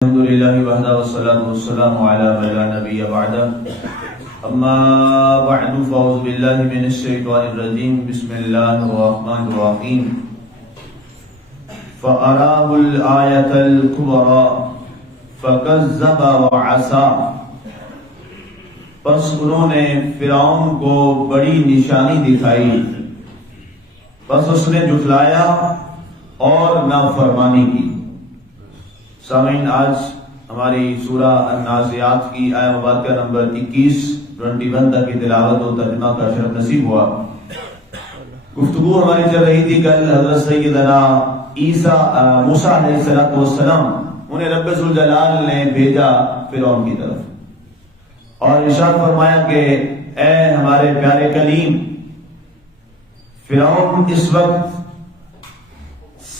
الحمد لله وحده والصلاة والسلام على من لا نبي بعده أما بعد فأعوذ بالله من الشيطان الرجيم بسم الله الرحمن الرحيم فأراه الآية الكبرى فكذب وعصى پس انہوں نے فرعون کو بڑی نشانی دکھائی پس اس نے جھٹلایا اور نافرمانی کی۔ سامعین، آج ہماری سورہ النازعات کی آیہ مبارکہ نمبر 21 تک کی تلاوت و ترجمہ کا شرف نصیب ہوا۔ گفتگو ہماری چل رہی تھی کل حضرت سیدنا موسیٰ علیہ السلام انہیں رب ذوالجلال نے بھیجا فرعون کی طرف اور ارشاد فرمایا کہ اے ہمارے پیارے کلیم، فرعون اس وقت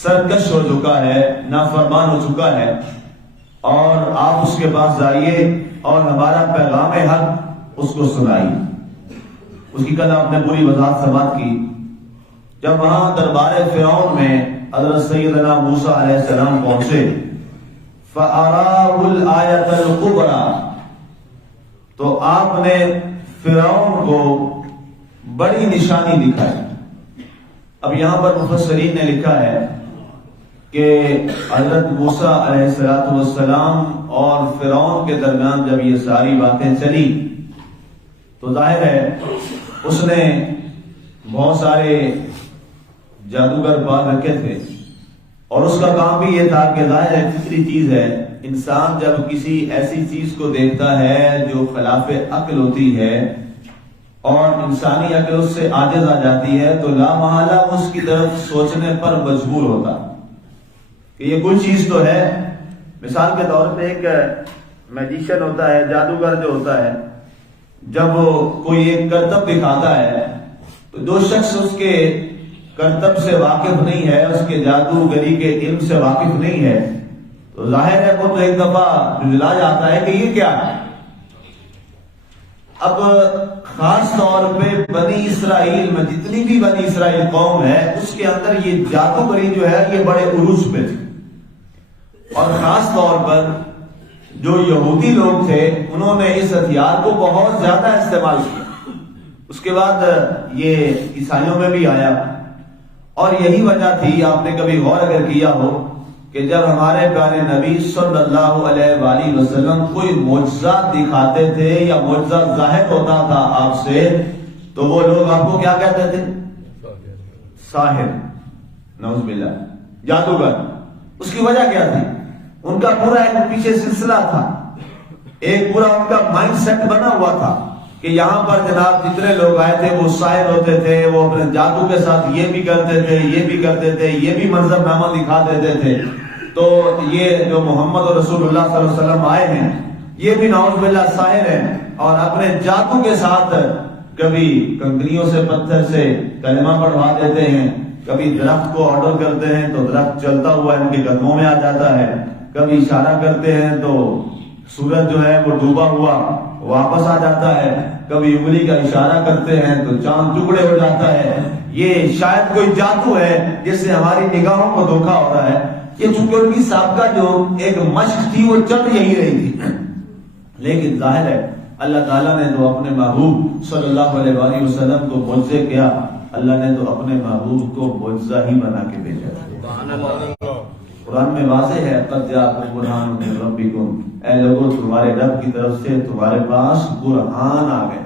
سرکش ہو چکا ہے، نافرمان ہو چکا ہے، اور آپ اس کے پاس جائیے اور ہمارا پیغام حق اس کو سنائیے۔ اس کی کل آپ نے پوری وضاحت سماعت کی۔ جب وہاں دربار فرعون میں حضرت سیدنا موسیٰ علیہ السلام پہنچے، فَأَرَاهُ الْآيَةَ الْكُبْرَى، تو آپ نے فرعون کو بڑی نشانی دکھائی۔ اب یہاں پر مفسرین نے لکھا ہے کہ حضرت موسیٰ علیہ السلام اور فرعون کے درمیان جب یہ ساری باتیں چلی تو ظاہر ہے اس نے بہت سارے جادوگر پال رکھے تھے، اور اس کا کام بھی یہ تھا کہ ظاہر ہے فطری چیز ہے، انسان جب کسی ایسی چیز کو دیکھتا ہے جو خلاف عقل ہوتی ہے اور انسانی عقل اس سے عاجز آ جاتی ہے، تو لا محالہ اس کی طرف سوچنے پر مجبور ہوتا کہ یہ کوئی چیز تو ہے۔ مثال کے طور پہ ایک میجیشین ہوتا ہے، جادوگر جو ہوتا ہے، جب وہ کوئی ایک کرتب دکھاتا ہے تو جو شخص اس کے کرتب سے واقف نہیں ہے، اس کے جادوگری کے علم سے واقف نہیں ہے، تو ظاہر ہے وہ تو ایک دفعہ جھلا جاتا ہے کہ یہ کیا ہے۔ اب خاص طور پہ بنی اسرائیل میں جتنی بھی بنی اسرائیل قوم ہے اس کے اندر یہ جادوگری جو ہے یہ بڑے عروج پہ تھی، اور خاص طور پر جو یہودی لوگ تھے انہوں نے اس ہتھیار کو بہت زیادہ استعمال کیا۔ اس کے بعد یہ عیسائیوں میں بھی آیا، اور یہی وجہ تھی، آپ نے کبھی غور اگر کیا ہو کہ جب ہمارے پیارے نبی صلی اللہ علیہ وآلہ وسلم کوئی معجزہ دکھاتے تھے یا معجزہ ظاہر ہوتا تھا آپ سے، تو وہ لوگ آپ کو کیا کہتے تھے؟ ساحر، نعوذ باللہ، جادوگر۔ اس کی وجہ کیا تھی؟ ان کا پورا ایک پیچھے سلسلہ تھا، ایک پورا ان کا مائنڈ سیٹ بنا ہوا تھا کہ یہاں پر جناب جتنے لوگ آئے تھے وہ ساحر ہوتے تھے، وہ اپنے جادو کے ساتھ یہ بھی کرتے تھے، یہ بھی کرتے تھے، یہ بھی منظر نامہ دکھا دیتے تھے۔ تو یہ جو محمد اور رسول اللہ صلی اللہ علیہ وسلم آئے ہیں یہ بھی نعوذ باللہ ساحر ہیں، اور اپنے جادو کے ساتھ کبھی کنکریوں سے پتھر سے کلمہ پڑھوا دیتے ہیں، کبھی درخت کو آرڈر کرتے ہیں تو درخت چلتا ہوا ان کے قدموں میں آ جاتا ہے، کبھی اشارہ کرتے ہیں تو سورج جو ہے وہ ڈوبا ہوا واپس آ جاتا ہے، کبھی انگلی کا اشارہ کرتے ہیں تو چاند ٹکڑے ہو جاتا ہے۔ یہ شاید کوئی جادو ہے جس سے ہماری نگاہوں کو دھوکا ہو رہا ہے۔ یہ چونکہ ان کی سابقہ جو ایک مشق تھی وہ چل یہی رہی تھی، لیکن ظاہر ہے اللہ تعالیٰ نے تو اپنے محبوب صلی اللہ علیہ وآلہ وسلم کو معجزے کیا، اللہ نے تو اپنے محبوب کو معجزہ ہی بنا کے بھیجا۔ قرآن میں واضح ہے قد جاءکم برہان من ربکم، اے لوگوں تمہارے رب کی طرف سے تمہارے پاس برہان آ گئے۔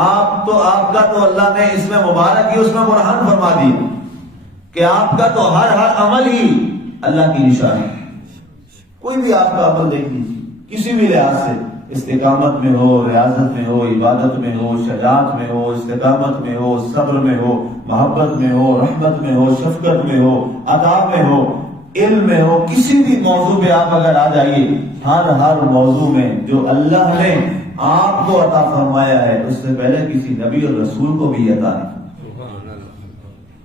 آپ کا تو اللہ نے اس میں مبارک ہی اس میں برہان فرما دی کہ آپ کا تو ہر عمل ہی اللہ کی نشانی ہے۔ کوئی بھی آپ کا عمل دیکھ لیجیے، کسی بھی لحاظ سے، استقامت میں ہو، ریاضت میں ہو، عبادت میں ہو، شجاعت میں ہو، استقامت میں ہو، صبر میں ہو، محبت میں ہو، رحمت میں ہو، شفقت میں ہو، عطا میں ہو، علم میں ہو، کسی بھی موضوع پہ آپ اگر آ جائیے، ہر موضوع میں جو اللہ نے آپ کو عطا فرمایا ہے اس سے پہلے کسی نبی اور رسول کو بھی عطا نہیں۔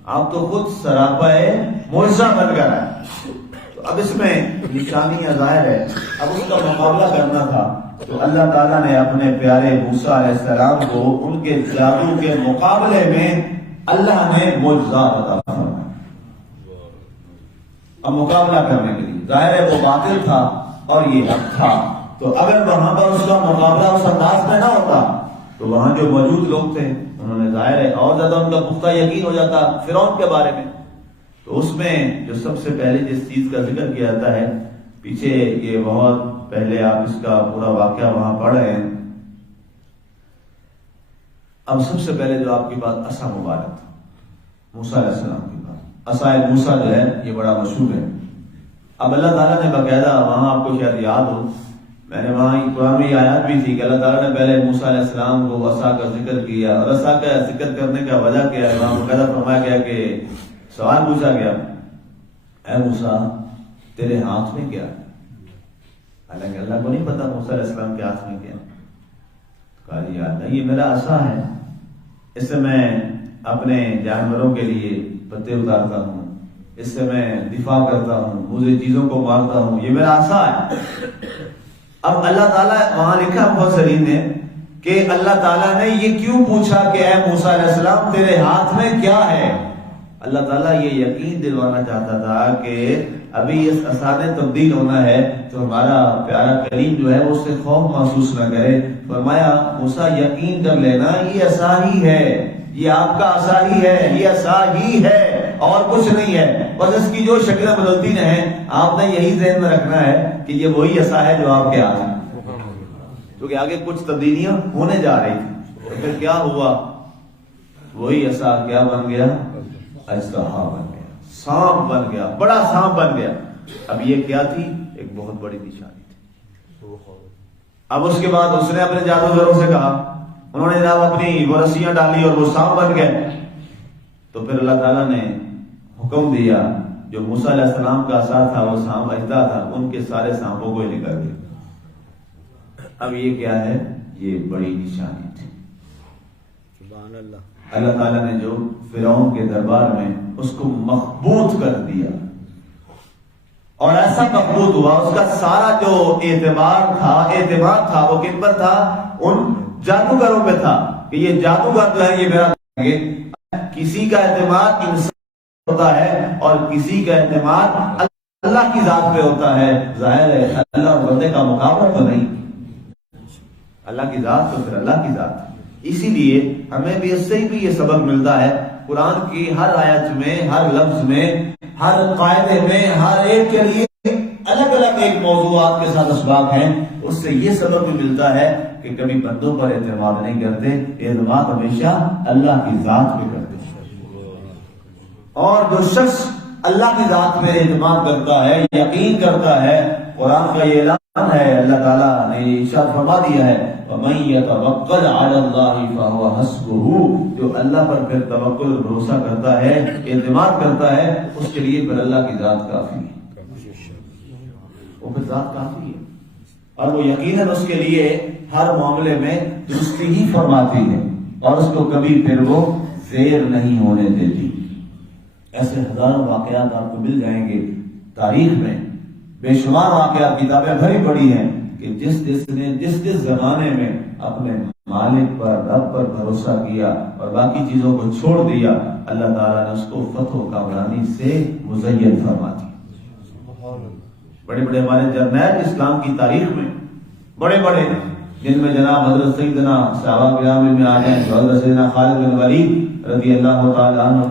آپ تو خود سراپا معجزہ بن کر آئے۔ تو اب اس میں نشانیاں ظاہر ہے، اب اس کا مقابلہ کرنا تھا، تو اللہ تعالیٰ نے اپنے پیارے موسیٰ علیہ السلام کو ان کے جادو کے مقابلے میں اللہ نے معجزات عطا فرمائے۔ اب مقابلہ کرنے کے لیے، ظاہر ہے وہ باطل تھا اور یہ حق تھا، تو اگر وہاں پر اس کا مقابلہ اس انداز میں نہ ہوتا تو وہاں جو موجود لوگ تھے انہوں نے ظاہر ہے اور زیادہ ان کا پختہ یقین ہو جاتا فرعون کے بارے میں۔ تو اس میں جو سب سے پہلے جس چیز کا ذکر کیا جاتا ہے، پیچھے یہ بہت پہلے آپ اس کا پورا واقعہ وہاں پڑھ رہے ہیں۔ اب سب سے پہلے جو آپ کے پاس عصا مبارک تھا موسیٰ علیہ السلام کے پاس، عصا موسیٰ جو ہے یہ بڑا مشہور ہے۔ اب اللہ تعالیٰ نے باقاعدہ وہاں آپ کو شاید یاد ہو، میں نے وہاں قرآن میں یہ آیات بھی تھی کہ اللہ تعالیٰ نے پہلے موسیٰ علیہ السلام کو عصا کا ذکر کیا، اور عصا کا ذکر کرنے کا وجہ کیا ہے، وہاں باقاعدہ فرمایا گیا کہ سوال پوچھا گیا، اے موسیٰ تیرے ہاتھ میں کیا ہے؟ حالانکہ اللہ کو نہیں پتا موسیٰ علیہ السلام کے ہاتھ میں کیا، کہا یاد نہیں، یہ میرا عصا ہے، اس سے میں اپنے جانوروں کے لیے پتے اتارتا ہوں، اس سے میں دفاع کرتا ہوں، مجھے چیزوں کو مارتا ہوں، یہ میرا عصا ہے۔ اب اللہ تعالیٰ وہاں لکھا مفسرین نے کہ اللہ تعالیٰ نے یہ کیوں پوچھا کہ اے موسیٰ علیہ السلام تیرے ہاتھ میں کیا ہے؟ اللہ تعالیٰ یہ یقین دلوانا چاہتا تھا کہ ابھی اس عصا نے تبدیل ہونا ہے تو ہمارا پیارا کریم جو ہے اس سے خوف محسوس نہ کرے۔ فرمایا موسیٰ یقین کر لینا یہ عصا ہی ہے، یہ آپ کا عصا ہی ہے، یہ عصا ہی ہے اور کچھ نہیں ہے، بس اس کی جو شکلیں بدلتی رہیں، آپ نے یہی ذہن میں رکھنا ہے کہ یہ وہی عصا ہے جو آپ کے ہاتھ میں، کیونکہ آگے کچھ تبدیلیاں ہونے جا رہی تھی۔ تو پھر کیا ہوا؟ وہی عصا کیا بن گیا؟ اژدہا بن گیا، سانپ بن گیا، بڑا سانپ بن گیا۔ اب یہ کیا تھی؟ ایک بہت بڑی نشانی تھی۔ اب اس کے بعد اس نے اپنے جادوگروں سے کہا، انہوں نے جناب اپنی وہ رسیاں ڈالی اور وہ سانپ بن گئے۔ تو پھر اللہ تعالیٰ نے حکم دیا، جو موسیٰ علیہ السلام کا عصا تھا وہ سانپ اژدہا تھا، ان کے سارے سانپوں کو ہی نکل دیا۔ اب یہ کیا ہے؟ یہ بڑی نشانی تھی۔ سبحان اللہ۔ اللہ تعالیٰ نے جو فرعون کے دربار میں اس کو مخبوط کر دیا، اور ایسا مخبوط ہوا، اس کا سارا جو اعتماد تھا وہ کن پر تھا؟ ان جادوگروں پہ تھا کہ یہ جادوگر جو ہے یہ میرا گے۔ کسی کا اعتماد انسان ہوتا ہے اور کسی کا اعتماد اللہ کی ذات پہ ہوتا ہے۔ ظاہر ہے اللہ اور بندے کا مقابلہ تو نہیں، اللہ کی ذات تو پھر اللہ کی ذات۔ اسی لیے ہمیں بھی اس سے بھی یہ سبق ملتا ہے، قرآن کی ہر آیت میں، ہر لفظ میں، ہر قاعدے میں، ہر ایک کے لیے الگ الگ ایک موضوعات کے ساتھ اسباق ہیں۔ اس سے یہ سبق بھی ملتا ہے کہ کبھی بندوں پر اعتماد نہیں کرتے، اعتماد ہمیشہ اللہ کی ذات پہ کرتے ہیں۔ اور جو شخص اللہ کی ذات پہ اعتماد کرتا ہے، یقین کرتا ہے، قرآن کا یہ اعلان ہے، اللہ تعالیٰ نے ارشاد فرما دیا ہے، وَمَن يَتَوَكَّلْ عَلَى اللَّهِ فَهُوَ حَسْبُهُ، جو اللہ پر پھر توکل بھروسہ کرتا ہے، اعتماد کرتا ہے، اس کے لیے پھر اللہ کی ذات کافی ہے، وہ پھر ذات کافی ہے، اور وہ یقیناً اس کے لیے ہر معاملے میں درستی ہی فرماتی ہے، اور اس کو کبھی پھر وہ زیر نہیں ہونے دیتی۔ ایسے ہزاروں واقعات آپ کو مل جائیں گے تاریخ میں، بے شمار واقعات، کتابیں بھری پڑی ہیں کہ جس نے جس زمانے میں اپنے مالک پر، رب پر بھروسہ کیا اور باقی چیزوں کو چھوڑ دیا، اللہ تعالیٰ نے اس کو فتح و کامرانی سے مزین فرما دی۔ بڑے بڑے ہمارے جرنیل اسلام کی تاریخ میں، بڑے بڑے، جن میں جناب حضرت سیدنا صحابہ کرام میں آ جائیں، حضرت سیدنا خالد بن ولید رضی اللہ تعالیٰ عنہ،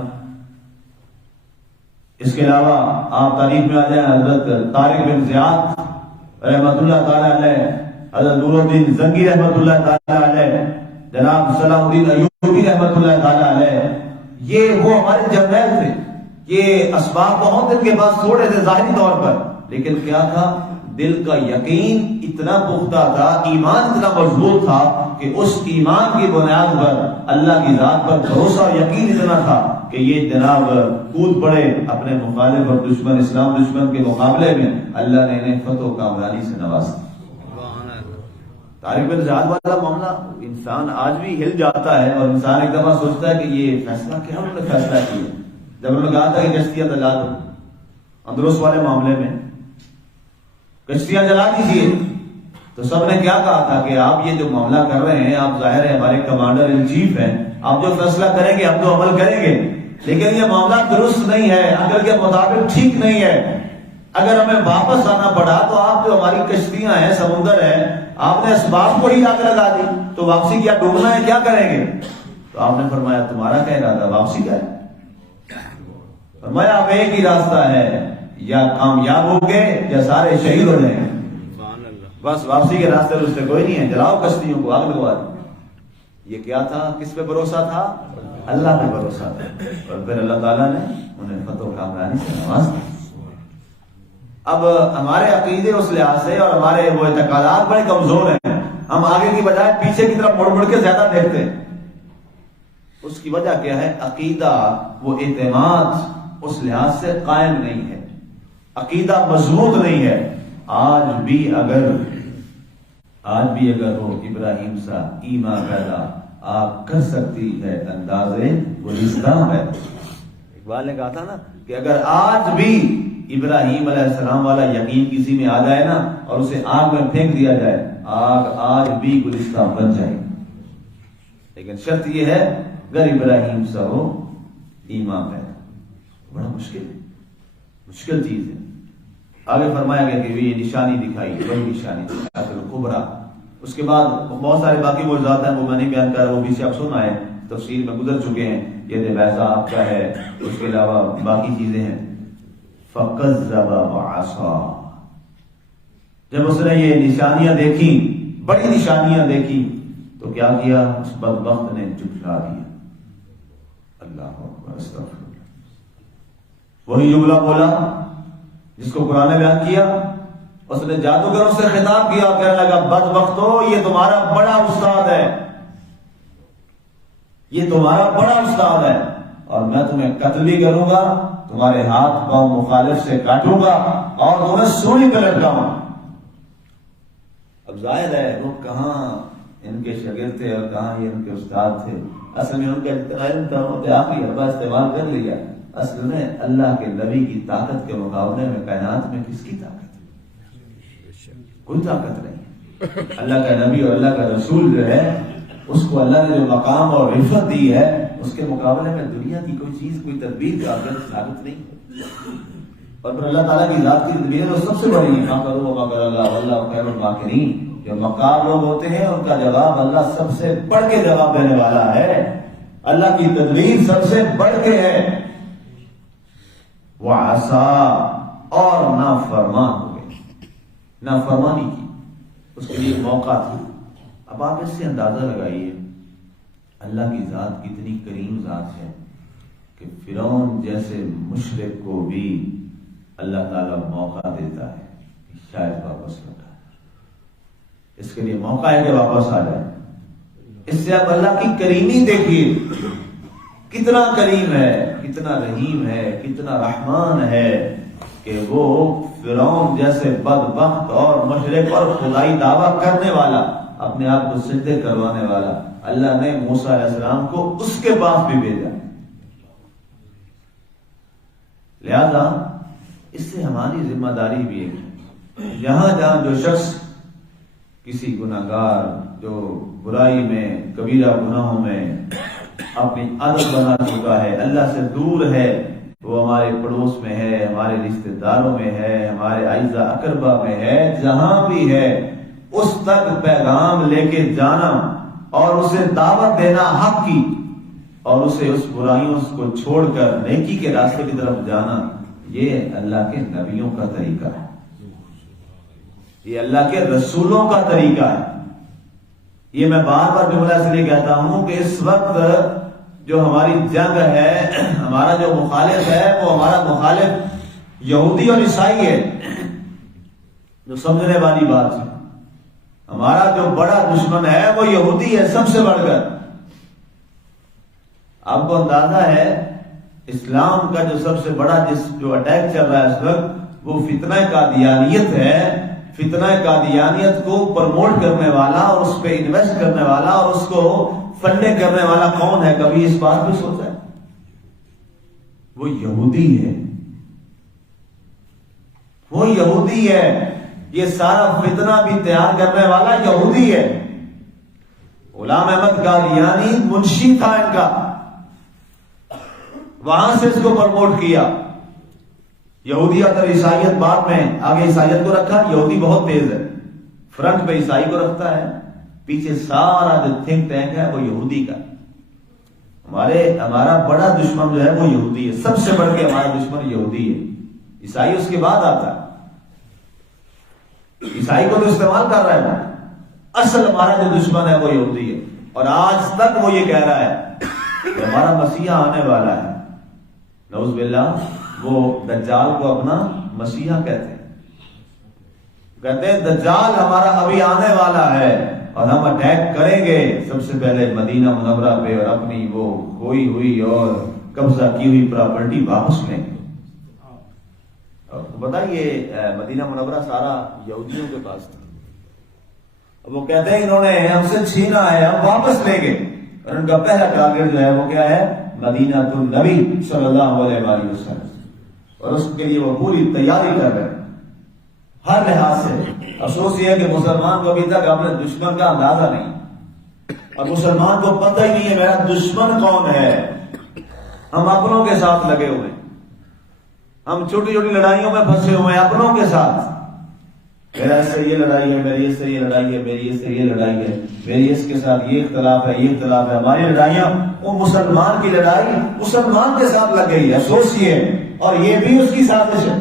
اس کے علاوہ آپ تاریخ میں آ جائیں حضرت طارق بن زیاد رحمۃ اللہ تعالیٰ علیہ، حضرت نور الدین زنگی رحمۃ اللہ تعالیٰ علیہ، جناب صلاح الدین ایوبی رحمۃ اللہ تعالیٰ علیہ، یہ وہ ہمارے جرنیل تھے۔ یہ اسباب بہت ان کے پاس تھوڑے تھے ظاہری طور پر، لیکن کیا تھا؟ دل کا یقین اتنا پختہ تھا، ایمان اتنا مضبوط تھا کہ اس ایمان کی بنیاد پر اللہ کی ذات پر بھروسہ اور یقین اتنا تھا کہ یہ جناب کود پڑے اپنے مخالف اور دشمن، اسلام دشمن کے مقابلے میں، اللہ نے انہیں فتح و کامرانی سے نوازا۔ طارق بن زیاد والا معاملہ انسان آج بھی ہل جاتا ہے، اور انسان ایک دفعہ سوچتا ہے کہ یہ فیصلہ کیا انہوں نے فیصلہ کیا۔ جب انہوں نے کہا تھا کہ کشتیاں جلا دو، اندروس والے معاملے میں کشتیاں جلا دیجیے، تو سب نے کیا کہا تھا کہ آپ یہ جو معاملہ کر رہے ہیں، آپ ظاہر ہے ہمارے کمانڈر ان چیف ہیں، آپ جو فیصلہ کریں گے ہم تو عمل کریں گے، لیکن یہ معاملہ درست نہیں ہے، عقل کے مطابق ٹھیک نہیں ہے، اگر ہمیں واپس آنا پڑا تو آپ جو ہماری کشتیاں ہیں، سمندر ہے، آپ نے اسباب کو ہی آگ لگا دی، تو واپسی کیا ڈوبنا ہے، کیا کریں گے؟ تو آپ نے فرمایا تمہارا کیا ارادہ، واپسی کیا ہے؟ فرمایا اب ایک ہی راستہ ہے، یا کامیاب ہو گئے یا سارے شہید ہو جائیں گے، بس واپسی کے راستے اس سے کوئی نہیں ہے، جلاؤ کشتیوں کو، آگ لگوا دی۔ یہ کیا تھا؟ کس پہ بھروسہ تھا؟ اللہ پہ بھروسہ تھا، اور پھر اللہ تعالیٰ نے انہیں فتح و کامیابی سے نواز دیا۔ اب ہمارے عقیدے اس لحاظ سے اور ہمارے وہ اعتقادات بڑے کمزور ہیں، ہم آگے کی بجائے پیچھے کی طرف مڑ مڑ کے زیادہ دیکھتے ہیں۔ اس کی وجہ کیا ہے؟ عقیدہ، وہ اعتماد اس لحاظ سے قائم نہیں ہے، عقیدہ مضبوط نہیں ہے۔ آج بھی اگر وہ ابراہیم سا ایمان پیدا آپ کر سکتی ہے اندازے گلستان ہے۔ اقبال نے کہا تھا نا کہ اگر آج بھی ابراہیم علیہ السلام والا یقین کسی میں آ جائے نا اور اسے آگ میں پھینک دیا جائے، آگ آج بھی گلستان بن جائے گی، لیکن شرط یہ ہے اگر ابراہیم سا ہو ایمان پیدا۔ بڑا مشکل چیز ہے۔ آگے فرمایا گیا کہ یہ نشانی دکھائی، بڑی نشانی الکبریٰ۔ اس کے بعد بہت سارے باقی معجزات ہیں، وہ میں نہیں بیان کر رہا، وہ بھی سے آپ سن آئے، تفصیل میں گزر چکے ہیں۔ یہ ویسا آپ کا ہے، اس کے علاوہ باقی چیزیں ہیں۔ فَكَذَّبَ وَعَصَىٰ، جب اس نے یہ نشانیاں دیکھی، بڑی نشانیاں دیکھی، تو کیا کیا؟ اس بدبخت نے جھٹلا دیا۔ اللہ اکبر، استغفر اللہ۔ وہی جملہ بولا جس کو قرآن نے بیان کیا، اس نے جادوگروں سے خطاب کیا، کہنے لگا بدبختو، یہ تمہارا بڑا استاد ہے، یہ تمہارا بڑا استاد ہے، اور میں تمہیں قتل بھی کروں گا، تمہارے ہاتھ پاؤں مخالف سے کاٹوں گا اور تمہیں سولی پہ لٹکاؤں۔ اب ظاہر ہے وہ کہاں ان کے شاگرد تھے اور کہاں یہ ان کے استاد تھے، اصل میں ان کا اتنا علم تھا، انہوں نے آخری حربہ استعمال کر لیا۔ اصل میں اللہ کے نبی کی طاقت کے مقابلے میں کائنات میں کس کی طاقت ہے؟ کوئی طاقت نہیں۔ اللہ کا نبی اور اللہ کا رسول جو ہے، اس کو اللہ نے جو مقام اور رفعت دی ہے، اس کے مقابلے میں دنیا کی کوئی چیز، کوئی تدبیر کا ثابت نہیں۔ اور پھر اللہ تعالیٰ کی ذات کی تدبیر وہ سب سے بڑی ہے، ماں کرو ماں کر اللہ واللہ خیر الماکرین۔ جو مکار لوگ ہوتے ہیں ان کا جواب اللہ سب سے بڑھ کے جواب دینے والا ہے، اللہ کی تدبیر سب سے بڑھ کے ہے۔ وَعَصَىٰ، اور نافرمان ہو گئے، نافرمانی کی، اس کے لیے موقع تھا۔ اب آپ اس سے اندازہ لگائیے اللہ کی ذات کتنی کریم ذات ہے کہ فرعون جیسے مشرک کو بھی اللہ تعالیٰ موقع دیتا ہے کہ شاید واپس لوٹا، اس کے لیے موقع ہے کہ واپس آ جائے۔ اس سے اب اللہ کی کریمی دیکھیے، کتنا کریم ہے، کتنا رحیم ہے، کتنا رحمان ہے کہ وہ فرعون جیسے بدبخت اور مشرک اور خدائی دعویٰ کرنے والا، اپنے آپ کو سجدے کروانے والا، اللہ نے موسیٰ علیہ السلام کو اس کے پاس بھی بھیجا۔ لہذا اس سے ہماری ذمہ داری بھی ہے، جہاں جہاں جو شخص کسی گناہگار جو برائی میں، کبیرہ گناہوں میں اپنی عادت بنا چکا ہے، اللہ سے دور ہے، وہ ہمارے پڑوس میں ہے، ہمارے رشتہ داروں میں ہے، ہمارے اعزاء اقربا میں ہے، جہاں بھی ہے، اس تک پیغام لے کے جانا اور اسے دعوت دینا حق کی، اور اسے اس برائیوں کو چھوڑ کر نیکی کے راستے کی طرف جانا، یہ اللہ کے نبیوں کا طریقہ ہے، یہ اللہ کے رسولوں کا طریقہ ہے۔ یہ میں بار بار جملہ اس لیے کہتا ہوں کہ اس وقت جو ہماری جنگ ہے، ہمارا جو مخالف ہے، وہ ہمارا مخالف یہودی اور عیسائی ہے، جو سمجھنے والی بات ہے۔ ہمارا جو بڑا دشمن ہے وہ یہودی ہے، سب سے بڑھ کر۔ آپ کو اندازہ ہے اسلام کا جو سب سے بڑا جو اٹیک چل رہا ہے اس وقت، وہ فتنہ قادیانیت ہے۔ فتنہ قادیانیت کو پروموٹ کرنے والا اور اس پہ انویسٹ کرنے والا اور اس کو فنڈنگ کرنے والا کون ہے؟ کبھی اس بات پہ سوچا ہے؟ وہ یہودی ہے، وہ یہودی ہے۔ یہ سارا فتنہ بھی تیار کرنے والا یہودی ہے۔ غلام احمد قادیانی منشی تھا ان کا، وہاں سے اس کو پروموٹ کیا۔ یہودیت اور عیسائیت بعد میں آگے عیسائیت کو رکھا. یہودی بہت تیز ہے، فرنٹ پہ عیسائی کو رکھتا ہے، پیچھے سارا جو تھنک ٹینک ہے وہ یہودی کا. ہمارا بڑا دشمن جو ہے وہ یہودی ہے، سب سے بڑھ کے ہمارا دشمن یہودی ہے. عیسائی اس کے بعد آتا ہے. عیسائی کو تو استعمال کر رہا ہے، اصل ہمارا جو دشمن ہے وہ یہودی ہے. اور آج تک وہ یہ کہہ رہا ہے کہ ہمارا مسیحا آنے والا ہے. نعوذ باللہ، وہ دجال کو اپنا مسیحا کہتے ہیں دجال ہمارا ابھی آنے والا ہے اور ہم اٹیک کریں گے سب سے پہلے مدینہ منورہ پہ اور اپنی وہ کھوئی ہوئی اور قبضہ کی ہوئی پراپرٹی واپس لیں گے. بتائیے مدینہ منورہ سارا یہودیوں کے پاس تھا. اب وہ کہتے ہیں انہوں نے ہم سے چھینا ہے، ہم واپس لیں گے. اور ان کا پہلا ٹارگیٹ جو ہے وہ کیا ہے؟ مدینہ النبی صلی اللہ علیہ وآلہ وسلم. اور اس کے لیے وہ پوری تیاری کر رہے ہیں ہر لحاظ سے. افسوس یہ ہے کہ مسلمان کو ابھی تک اپنے دشمن کا اندازہ نہیں، اور مسلمان کو پتہ ہی نہیں ہے میرا دشمن کون ہے. ہم اپنوں کے ساتھ لگے ہوئے، ہم چھوٹی چھوٹی لڑائیوں میں پھنسے ہوئے ہیں اپنوں کے ساتھ. میرا اس سے یہ لڑائی ہے، میری اس سے یہ لڑائی ہے، میری اس سے یہ لڑائی ہے، میری اس کے ساتھ یہ اختلاف ہے، یہ اختلاف ہے. ہماری لڑائیاں، وہ مسلمان کی لڑائی مسلمان کے ساتھ لگ گئی ہے. افسوس یہ ہے، اور یہ بھی اس کی سازش ہے.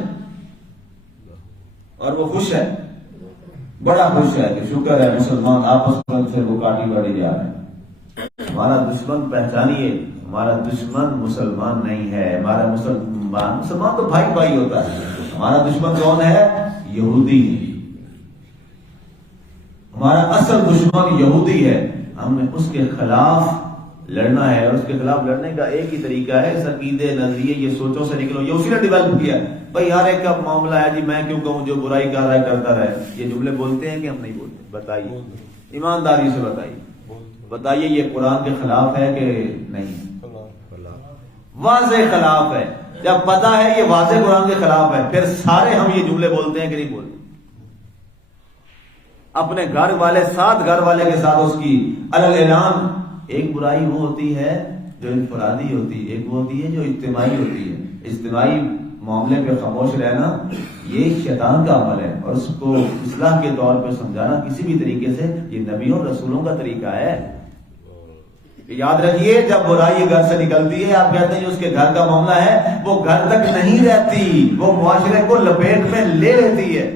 اور وہ خوش ہے، بڑا خوش ہے کہ شکر ہے مسلمان آپس میں سے وہ کاٹی باٹی جا رہے ہیں. ہمارا دشمن پہچانیے، ہمارا دشمن مسلمان نہیں ہے. ہمارا مسلمان تو بھائی بھائی ہوتا ہے. ہمارا دشمن کون ہے؟ یہودی. ہمارا اصل دشمن یہودی ہے. ہم نے اس کے خلاف لڑنا ہے، اور اس کے خلاف لڑنے کا ایک ہی طریقہ ہے، اس عقیدے، نظریے، یہ سوچوں سے نکلو. یہ اسی نے ڈیولپ کیا. بھائی ہر ایک کا معاملہ ہے جی میں کیوں کہوں، جو برائی کر رہا ہے کرتا رہے. یہ جملے بولتے ہیں کہ ہم نہیں بولتے؟ بتائیے ایمانداری سے، بتائیے یہ قرآن کے خلاف ہے کہ نہیں؟ واضح خلاف ہے. جب پتا ہے یہ واضح قرآن کے خلاف ہے، پھر سارے ہم یہ جملے بولتے ہیں کہ نہیں بولتے؟ اپنے گھر والے ساتھ، گھر والے کے ساتھ اس کی علی اعلان. ایک برائی وہ ہوتی ہے جو انفرادی ہوتی ہے، ایک وہ ہوتی ہے جو اجتماعی ہوتی ہے. اجتماعی معاملے پہ خاموش رہنا یہ شیطان کا عمل ہے، اور اس کو اصلاح کے طور پہ سمجھانا کسی بھی طریقے سے یہ نبیوں اور رسولوں کا طریقہ ہے. یاد رکھیے جب برائی گھر سے نکلتی ہے، آپ کہتے ہیں جو اس کے گھر کا معاملہ ہے، وہ گھر تک نہیں رہتی، وہ معاشرے کو لپیٹ میں لے لیتی ہے.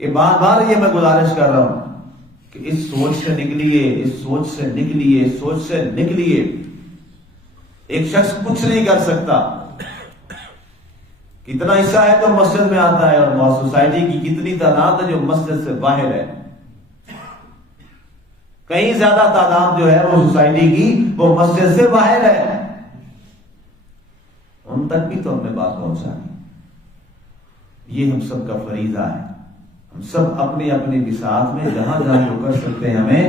یہ بار بار یہ میں گزارش کر رہا ہوں کہ اس سوچ سے نکلیے، اس سوچ سے نکلیے، اس سوچ سے نکلیے. ایک شخص کچھ نہیں کر سکتا. کتنا حصہ ہے تو مسجد میں آتا ہے، اور سوسائٹی کی کتنی تعداد ہے جو مسجد سے باہر ہے. کہیں زیادہ تعداد جو ہے وہ سوسائٹی کی وہ مسجد سے باہر ہے. ان تک بھی تو ہم نے بات پہنچانی. یہ ہم سب کا فریضہ ہے. ہم سب اپنی اپنی بساط میں جہاں جہاں جو کر سکتے ہیں ہمیں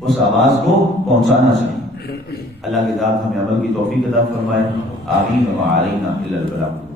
اس آواز کو پہنچانا چاہیے. اللہ کی ذات ہمیں عمل کی توفیق عطا فرمائے. آمین. وعلینا الا البلاغ.